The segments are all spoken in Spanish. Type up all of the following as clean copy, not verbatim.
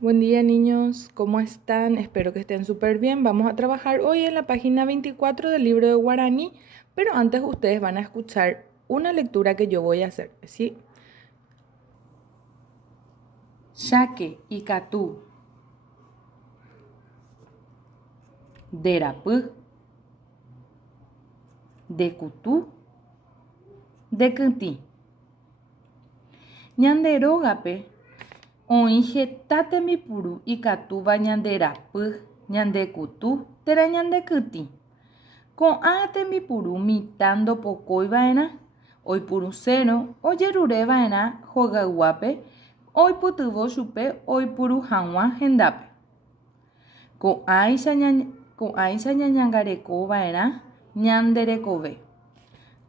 Buen día niños, ¿cómo están? Espero que estén súper bien. Vamos a trabajar hoy en la página 24 del libro de Guaraní, pero antes ustedes van a escuchar una lectura que yo voy a hacer, ¿sí? Shake ikatu derapu dekutu dekyti. Ñanderógape oĩ heta tembipuru ikatúva ñanderapy, ñandekutu térã ñandekyti. Ko'ã tembipuru mitã ndopokóiva'erã, oipurusérõ ojerureva'erã hogayguápe, oipytyvõ chupe oipuru hag̃ua hendápe. Ko'áicha ñañangarekova'erã ñanderekove.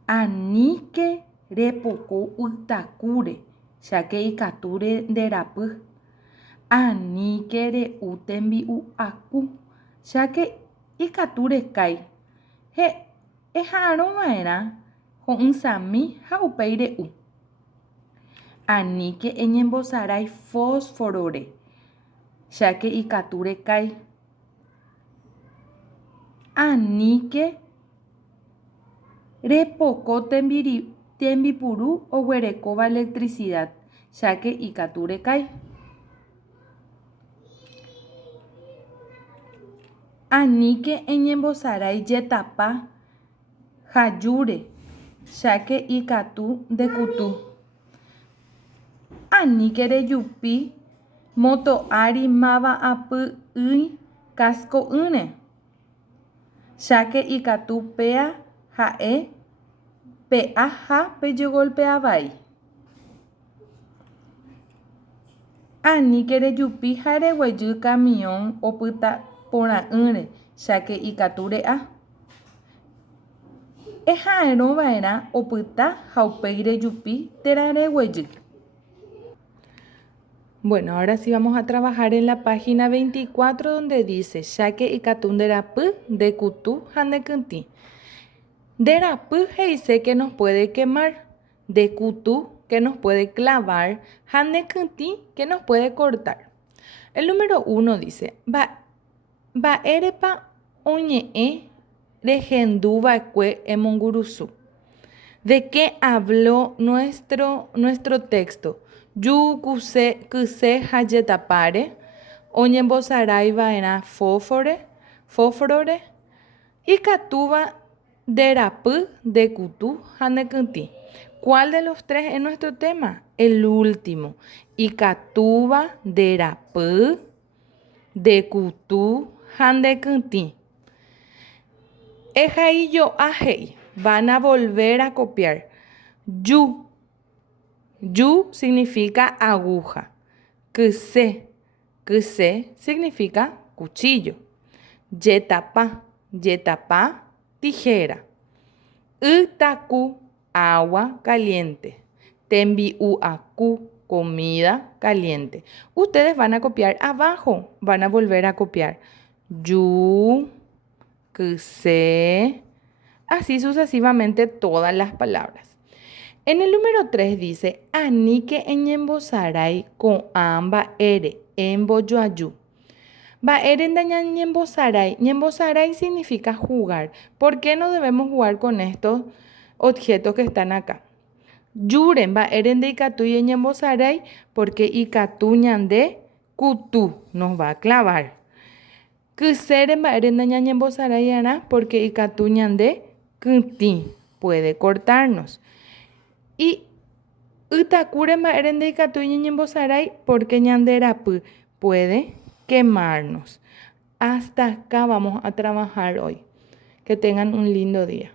Aníke repoko ytakúre cháke ikatu nderapy. Aníke re'u tembi'u aku cháke ikatu rekái. Eha'ãrõva'erã ho'ysãmi ha upéi re'u. Aníke eñembosarái fósforore cháke ikatu rekái. Aníke repoko tembipuru oguerekóva electricidad cháke ikatu rekái. Aníke eñembosarái jetapa hajúre cháke ikatu ndekutu. Aníke rejupi moto'ári mava'apy'ỹi casco'ỹre cháke ikatu péa ha'e pe'a ha pejogolpe'avai. Aníke rejupi ha reguejy camión opytaporã'ỹre cháke ikatu re'a. Eha'ãrõva'erã opyta ha upéi rejupi térã reguejy. Bueno, ahora sí vamos a trabajar en la página 24 donde dice cháke ikatu nderapy, ndekutu ha ndekyti. Nderapy dice que nos puede quemar, ndekutu que nos puede clavar, ha ndekyti que nos puede cortar. El número 1 dice mba'érepa oñe'ẽ rehenduva'ekue emongurusũ. ¿De qué habló nuestro texto? Ju kyse ha jetapáre oñembosaráiva'erã fósforore ikatúva nderapy, ndekutu ha ndekyti. ¿Cuál de los tres es nuestro tema? El último. Ikatúva nderapy, ndekutu ha ndekyti. Ehaijo'ãhéi. Van a volver a copiar. Yu significa aguja. Kyse significa cuchillo. Jetapa, tijera. Ytaku, agua caliente. Tembi'uaku, comida caliente. Ustedes van a copiar abajo, van a volver a copiar. Yu, kyse, así sucesivamente todas las palabras. En el número 3 dice, aníke eñembosarai ko'ã mba'ére embojoaju. Mba'ére ndañañembosarai. Ñembosarai significa jugar. ¿Por qué no debemos jugar con estos objetos que están acá? Yure mba'ére ndeikatu eñembosarai porque ikatu ñande kutu nos va a clavar. Kysére mba'ére ndañañembosarai'arã porque ikatu ñande kyti puede cortarnos. Y ytakúre mba'ére ndeikatu ñañembosarai porque ñanderapy puede quemarnos. Hasta acá vamos a trabajar hoy. Que tengan un lindo día.